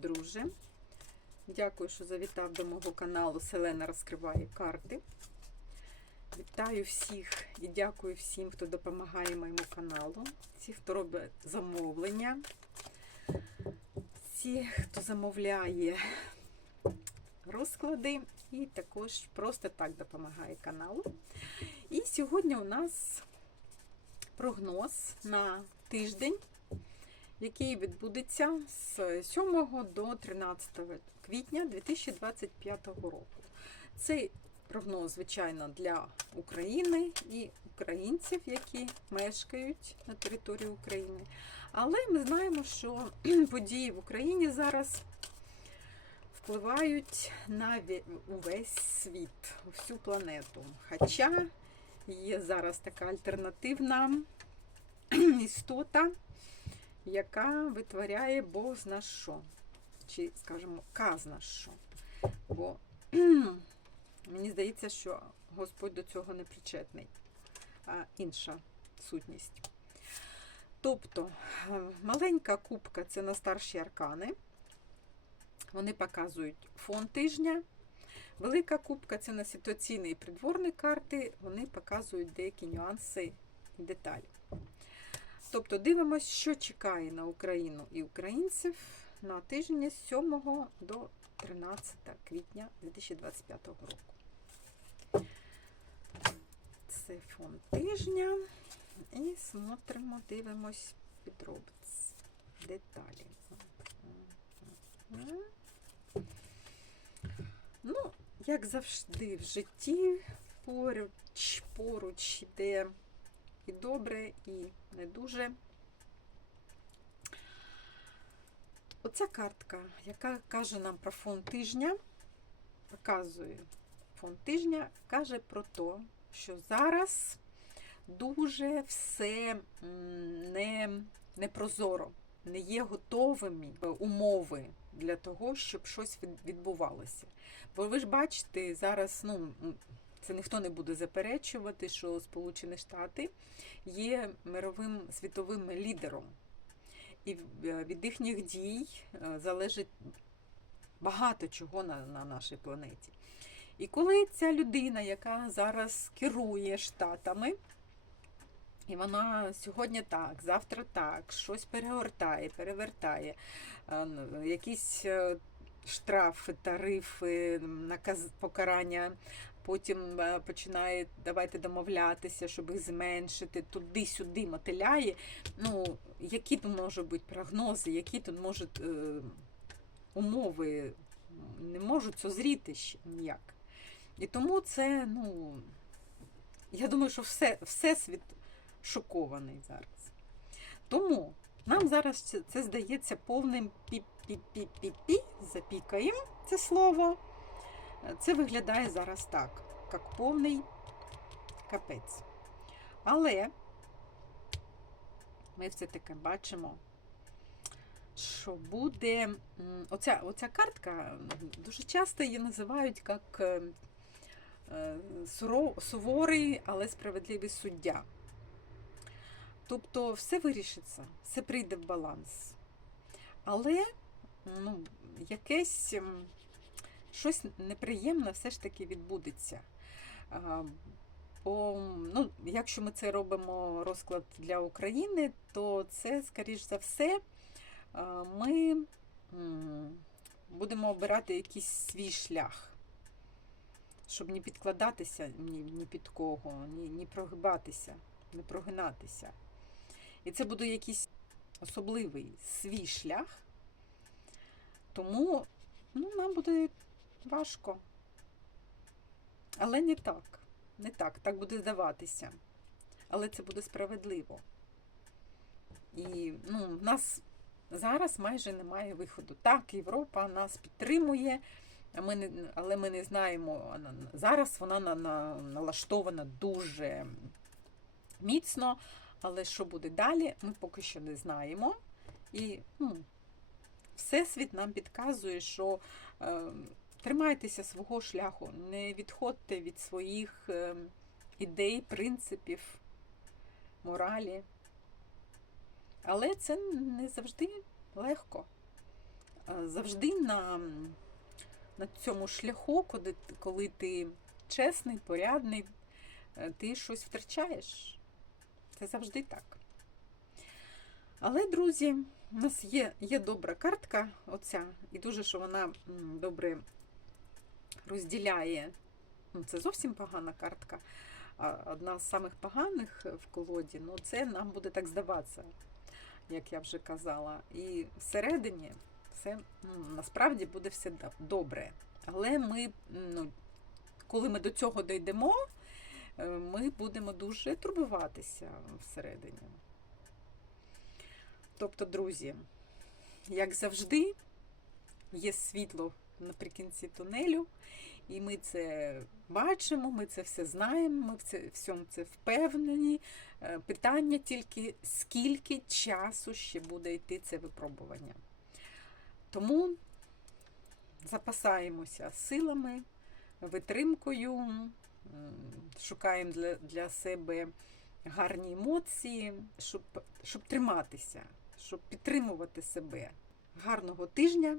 друже. Дякую, що завітав до мого каналу Селена розкриває карти. Вітаю всіх і дякую всім, хто допомагає моєму каналу, всі, хто робить замовлення, всі, хто замовляє розклади і також просто так допомагає каналу. І сьогодні у нас прогноз на тиждень, який відбудеться з 7 до 13 квітня 2025 року. Цей прогноз, звичайно, для України і українців, які мешкають на території України. Але ми знаємо, що події в Україні зараз впливають на увесь світ, всю планету. Хоча є зараз така альтернативна істота, яка витворяє Бог зна що. Чи, скажімо, казна що. Бо мені здається, що Господь до цього не причетний, а інша сутність. Тобто, маленька кубка це на старші аркани. Вони показують фон тижня. Велика кубка це на ситуаційні і придворні карти. Вони показують деякі нюанси і деталі. Тобто дивимось, що чекає на Україну і українців на тижні з 7 до 13 квітня 2025 року. Це фон тижня. І смотримо, дивимось підробиць. Деталі. Ну, як завжди, в житті поруч, поруч йде і добре, і не дуже. Оця картка, яка каже нам про фон тижня, показує фон тижня, каже про те, що зараз дуже все не, не прозоро, не є готовими умови для того, щоб щось відбувалося. Бо ви ж бачите, зараз ну, це ніхто не буде заперечувати, що Сполучені Штати є мировим світовим лідером. І е, від їхніх дій е, залежить багато чого на, на нашій планеті. І коли ця людина, яка зараз керує штатами, і вона сьогодні так, завтра так, щось перегортає, перевертає, е, якісь штрафи, тарифи, наказ, покарання, потім е, починає давайте домовлятися, щоб їх зменшити, туди-сюди мотиляє. Ну, які тут можуть бути прогнози, які тут можуть е, умови, не можуть созріти ще ніяк. І тому це, ну, я думаю, що все, всесвіт шокований зараз. Тому нам зараз це, це здається повним пі-пі-пі-пі-пі, запікаємо це слово. Це виглядає зараз так, як повний капець. Але ми все-таки бачимо, що буде. Оця, оця картка дуже часто її називають як е, суворий, але справедливий суддя. Тобто все вирішиться, все прийде в баланс. Але ну, якесь щось неприємне все ж таки відбудеться. Бо, ну, якщо ми це робимо розклад для України, то це, скоріш за все, ми будемо обирати якийсь свій шлях, щоб не підкладатися ні, ні під кого, ні, ні прогибатися, не прогинатися. І це буде якийсь особливий свій шлях. Тому ну, нам буде важко. Але не так. Не так. Так буде здаватися. Але це буде справедливо. І ну, в нас зараз майже немає виходу. Так, Європа нас підтримує, ми не, але ми не знаємо. Зараз вона на, на, налаштована дуже міцно. Але що буде далі, ми поки що не знаємо. І ну, Всесвіт нам підказує, що е, тримайтеся свого шляху, не відходьте від своїх е, ідей, принципів, моралі. Але це не завжди легко. е, завжди на, на цьому шляху, коли, коли ти чесний, порядний, е, ти щось втрачаєш. Це завжди так. Але, друзі, у нас є, є добра картка, оця, і дуже, що вона добре розділяє. Ну, це зовсім погана картка. Одна з самих поганих в колоді, ну це нам буде так здаватися, як я вже казала. І всередині все ну, насправді буде все добре. Але ми, ну, коли ми до цього дійдемо, е, ми будемо дуже турбуватися всередині. Тобто, друзі, як завжди, є світло наприкінці тунелю, і ми це бачимо, ми це все знаємо, ми в це, всьому це впевнені. Е, Питання тільки, скільки часу ще буде йти це випробування. Тому запасаємося силами, витримкою, шукаємо для, для себе гарні емоції, щоб, щоб триматися, щоб підтримувати себе. Гарного тижня!